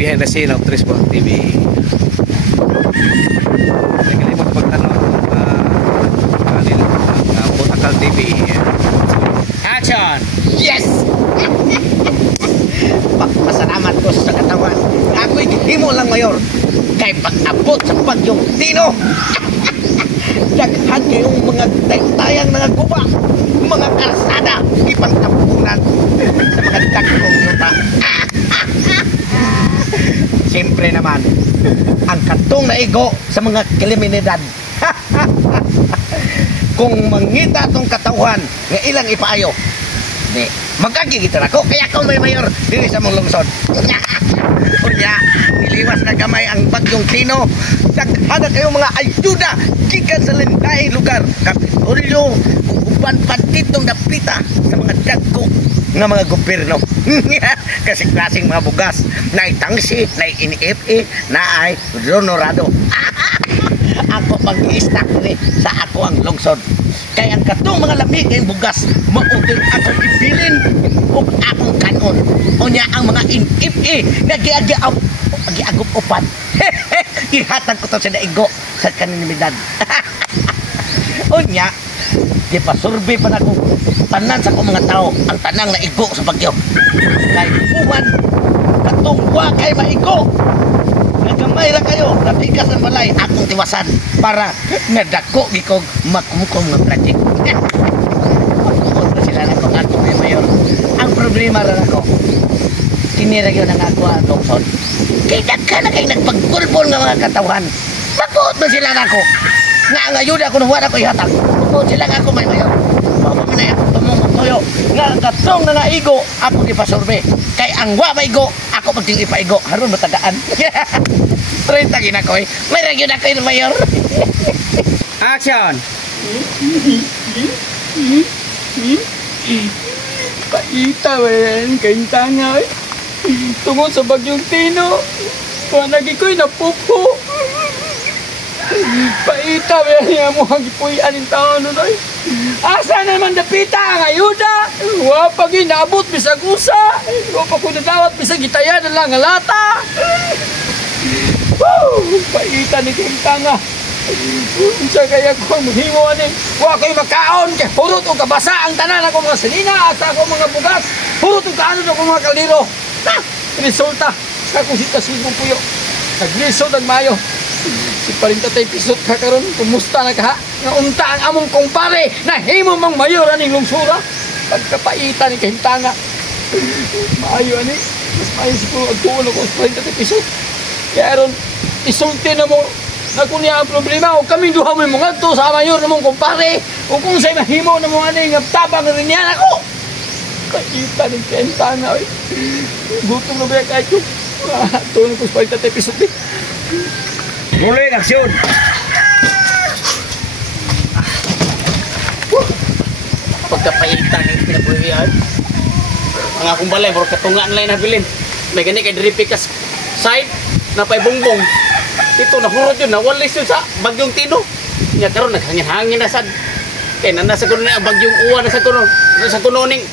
behind the scene of Trisbon TV. Nagalimot pagtanong Putakal TV. Action! Yes! Pasalamat ko sa katawan. Ako'y himo lang, Mayor. Kay pag-abot sa bagyong Tino. Daghan kayong mga tayang mga guba, mga karsada, ipangtapunan sa mga dagkong yuta. Siyempre naman, ang katong naigo sa mga kriminalidad. Kung mangita tong katawan nga ilang ipaayo, di magkagigitan ako, kaya ako may mayor dili sa mong lungsod. Unya, niliwas na kamay ang bagyong Tino. Daghana kayong mga ayuda gikan sa lain-laing lugar, Kapitolyo, uban patitong dapita sa mga dagko nga mga gobyerno. Kasi klaseng mga bugas na itangsi, na iniipi, na ay honorado. Ako mag-i-stack ni sa ako ang lungsod. Kaya ang katong mga lamig ng bugas maudin akong ibilin o akong kanon. Unya ang mga iniipi na giagop upan. Ihatag ko to sa naigo sa kaninimidad. Unya, di pa survey pa na ko tanan sa akong mga tao ang tanang naigo sa bagyo. Kay buwan, katong wa kay maigo. Nagamay ra kayo, napikas ng balay, akong tiwasan para nadako gikog makumukom ng project. Pagkukot na sila na kung ako may mayor. Ang problema rin ako, tinira yun ang ako ang lungsod. Kaya ka na kayo nagpagpulpul ng mga katawan. Pagkukot na sila na ako. Nga ang ayuda ko nung wala ko ihatag. Pagkukot sila na ako may mayor. Papaminay ako tumungkot toyo. Nga ang katong na naigo, ako ipasurbe. Kaya ang wa maigo, ako pagting ipaigo. Harun matagaan. 30 ginakoy. May ragyo na kayo ng mayor. Action! Paita ba yan? Kaintangay. Tungod sa bagyong Tino. Panagi ko'y napupo. Paita ba yan? Mukhang ipuyan yung taon nun ay. Asa naman dapita ang ayuda? Wapag inabot bisag usa. Wapag ko nadawat bisag gitayan na lang ang lata. Paita ni Kintanga. Unsa kaya ko mahimo ani? Wa kay makaon kay purot o kabasa ang tanan ako mga salina at ako mga bugas. Purot o kaano ako mga kaldero. Resulta sa akong sita-sibong puyo. Naglisod ang mayo. Si parintatay pisot ka karon, kumusta na ka? Nga unta ang among kumpare na himo mang mayor aning lungsura. Pagkapaita ni Kintanga. Maayo ani. Mas maayo siguro agtuon ako sa parintatay pisot. Kaya ron, isulti na mo na kung niya ang problema o kami duha mo mga to sa mayor na mong kumpare o kung sa'y mahimaw na mga aning tabang rin yan ako. Kakita ng Kintanga eh. Gutom na ba yan kahit yung tuloy ko sa parintatay pisot eh. Muli, aksyon! Pagkapaita ng pinabuhian. Ang akong balay, bro, katungaan lang nabilin. May gani kay Diripikas side na pay bongbong. Ito nahurot yun, nawalis yun sa bagyong Tino. Nga karon naghangin-hangin na sad. Kaya nasa kuno na bagyong uwan na sa kuno. Sa kuno ning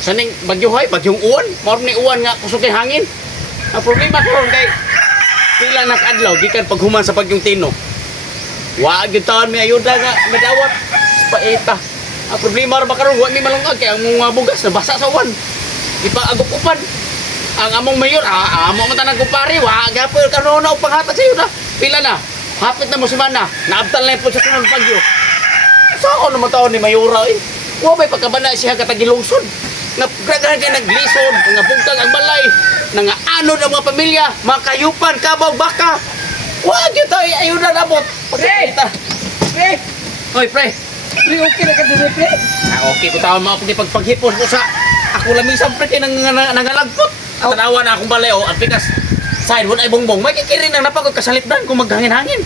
saning bagyohay, bagyong uwan. Mao ni uwan nga kusog kay hangin. Ang problema karon kay pila nakadlaw gikan paghuman sa bagyong Tino. Wa gyud taon may ayuda nga madawat sa paita. Ang problema ra ba karon wa mi malungag kay ang mga bugas nabasa sa uwan. Ipaagop-upan. Ang among mayor, amo man tanang kumpare, wa gapon karon na panghatag sa ayuda. Pila na? Hapit na mo semana. Naabtan lang po sa sunod bagyo. Saan naman taon ni mayora eh? Wa may pagkabana siya katagilungsod. Nagragahan kay naglisod, nga bungkag ang balay, nga anod ang mga pamilya, makayupan, kabaw, baka. Wa gyud tayo ayuda nabot. Pagkita. Pre! Hoy, pre. Pre, okay na ka dito, pre? Okay ko taon mo pag paghipon ko sa ako laming sampre kay nangalagpot. At tanawa na akong balay o at pikas side wood ay bongbong. May kikirin ang napagod kasalitdan kung maghangin-hangin.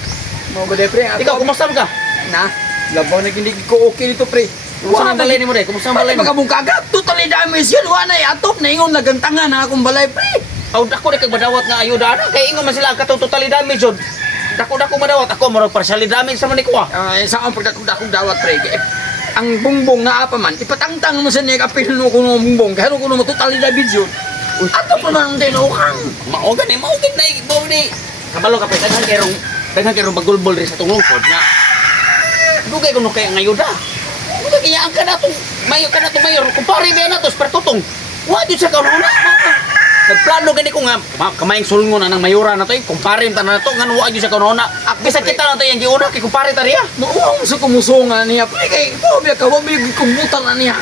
Mo ba de, pre? Ikaw, kumusta ka? Na, labaw na hindi ko okay dito, pre. Kumusta ang balay ni mo, de? Kumusta ang balay mo? Pagkabong kagat, totally damage yun. Wala atop na ingon nagantangan na akong balay, pre. Ako na kagbadawat nga ayuda. Ano? Kaya ingon man sila ang katututali damage yun. Dako-dako madawat. Ako marag partially damage sa manikuha. Saan pagdakong dawat, pre? Ang bongbong na apa man, ipatangtang mo sa niya kapil no kuno bongbong. Kaya kuno matutali damage yun. Ato pa man tinukang. Maugan ni mao ni. Kabalo ka pa daghan kay bagulbol rin sa tunglongkod na. Dugay kuno kay ngayuda. Dugay kaya ang kanatong mayor kumpare ba nato sa pertutong. Wa jud sa kanuna. Nagplano gani ko nga kamayang sulngon na ng mayora na to kumpare ta na to ngan wa jud sa kanuna. Bisa kita na to yang giuna kay kumpare ta riya. Muong sa kumusungan niya. Kay ko biya ka wa may kumutan na niya.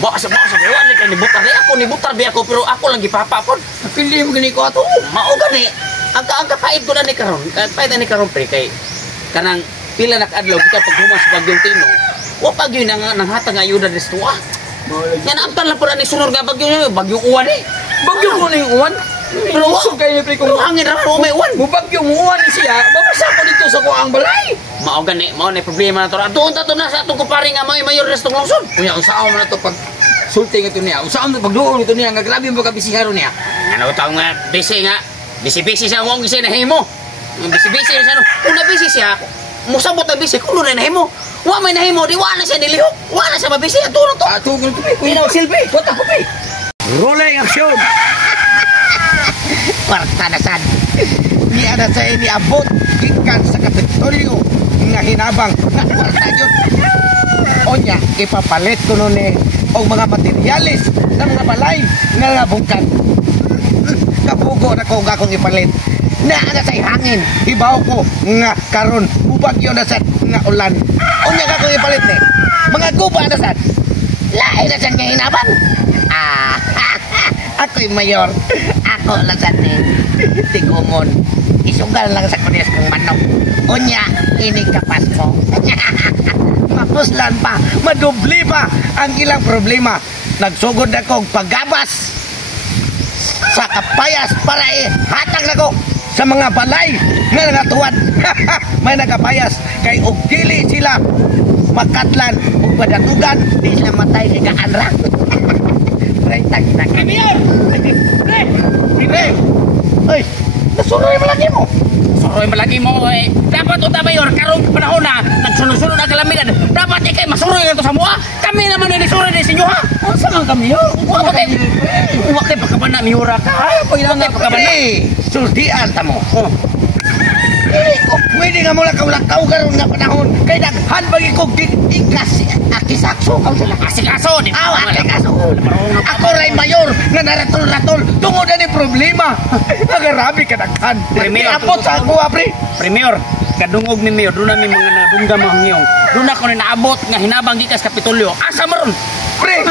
Ba sa dewa ni kan ni butar bi ako pero ako lang gipapa pod. Pili mo gani ko ato. Mao gani. Ang kapait ko na ni karon. Kapait ni karon pre kay kanang pila na kadlaw kita paghuman sa Bagyong Tino. Wa pa gyud nang hatag ayuda des tuwa. Yan amtan lang pud ani sunod nga bagyong uwan eh. Bagyong mo na yung uwan. Pero usog kayo pre kung hangin ra may uwan. mo bagyong uwan ni siya. Babasa ko dito sa kuang balay. Mao gani, mao na problema na to. Doon ta to na sa atong kumpare nga mayor des tong lungsod. Unya usaon mo na to pag sulting ito niya. Usaon mo pagduol ito niya nga grabe mo kabisiharo niya. Ano taong nga busy nga. Busy siya mo gisi na himo. Busy siya no. Kung na busy siya, musabot na busy kuno na himo. Wa may nahimo, di wa na siya nilihok. Wa na siya mabisi ato na to. Ato ko pi. Inaw silbi. Wata ko pi. Rolling action. Kwarta na sad. Niya na sa ini abot gikan sa Kapitolyo nga hinabang na kwarta yun. Onya ipapalit ko nun og mga materyales ng mga balay nga nabungkan. Kapugo na ko nga akong ipalit. Naa na sa hangin, ibaw ko nga karon ubagyo na sad nga ulan. Unya ka akong ipalit ni. Mga guba na sad. Lain na sad nga hinabang. Ako'y mayor. Ako lang sa tigumon. Isugal lang sa kunis kong manok. Unya, inikapas mo. Mapuslan pa, madubli pa ang ilang problema. Nagsugod akong paggabas sa kapayas para hatag na ko sa mga balay nga nangatuwad. May nagapayas kay og dili sila makatlan ug padatugan di sila matay ni kaanra. Rentag na ka. Mayor! Pre! Ay! Nasuroy malagi mo! Suroy malagi mo eh. Dapat o mayor karong panahon na nagsunod-sunod na kalamigan. Dapat ikay masuroy nga to sa mua. Kami naman na nisuroy din sa inyo ha. Ang saan kami yun? Uwa kay pagkabana miyura ka. Pagkabana pagkabana. Sultian ta mo. Pwede nga mula kaulakaw karon nga panahon. Kay daghan bagi ko ikas akisakso kaw sila. Asikaso di Awa akisakso. Ako ray mayor nga naratol-ratol tungod ani problema. Nagarabi ka daghan. Apot sa ako pre. Premier, kadungog ni Mayor, doon namin mga nadungga mahangyong. Doon ako na naabot nga hinabang gikas Kapitolyo. Asa maron? Pre,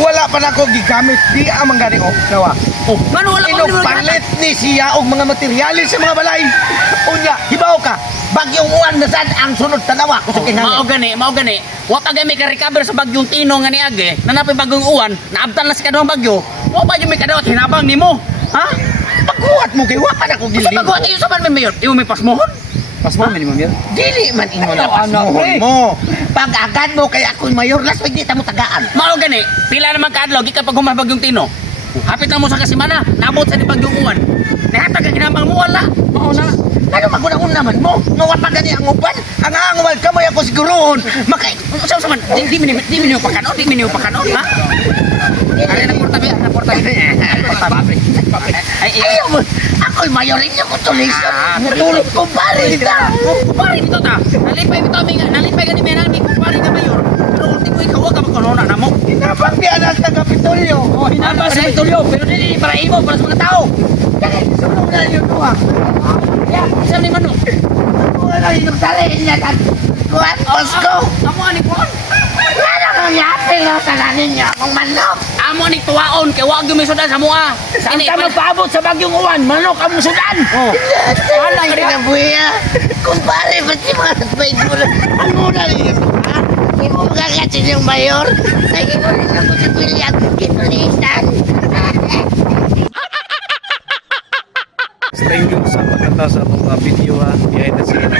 wala pa na ako gigamit. Di amang gani ko. Nawa. Oh, ngano wala ko Inupalit ni siya og mga materyales sa mga balay. Unya, hibaw ka. Bagyong uwan na sad ang sunod tanawa ko sa kinahanglan. Mao gani. Wa pa gami ka recover sa Bagyong Tino nga niagi. Nanapay bagong uwan, naabtan na sa kadawang bagyo. Wa pa jud may kadawat hinabang nimo. Ha? Pagkuhat mo kay wa pa na ko Sa gilin. pagkuha tayo sa man, Mayor. Imo may pasmohon? Pasmo minimum yan. Dili man imo na pasmohon mo. Pag agad mo kay ako'y mayor, last week di ta mo tagaan. Mao gani. Pila naman kaadlaw gikan pag humah Bagyong Tino. Hapit na mo sa kasimana, nabot sa ni Bagyong uwan. Nihatag ka ginambang mo wala. Mao na. Ano magunahon naman mo? Nga wa pa gani ang uban. Ang angwal kamay ako sigurohon. Makay Sa man, di minyo pakanon, ha? Ari na porta. Ay, ayaw mo. Ako'y mayor inyo ko tulis. Natulog ko pare ka. Kumpare dito ta. Nalipay gani may nami kumpare nga Mayor. Pero ultimo ikaw ka makonona na mo. Hinabang di anak sa Kapitolyo. Oh, hinabang sa Kapitolyo, pero dili para imo para sa mga tao. Kaya sulong na yun ko ah. Isa ni manok. Wala yung tali niya kan. Kuhat Osko. Amo ani kuan. Wala kang yapil na talanin niya akong manok. Amo ni tuwaon kay wa gyud may sudan sa mua. Saan ka magpaabot sa Bagyong uwan? Manok ang musudan. Wala ka na buya. Kumpare, pati mga may gula. Ang muna niya. Hindi mo magkakatsin yung mayor. Nagigulis ako si William. Kinulisan. Stay tuned sa pagkata sa mga video ha. Behind the scene.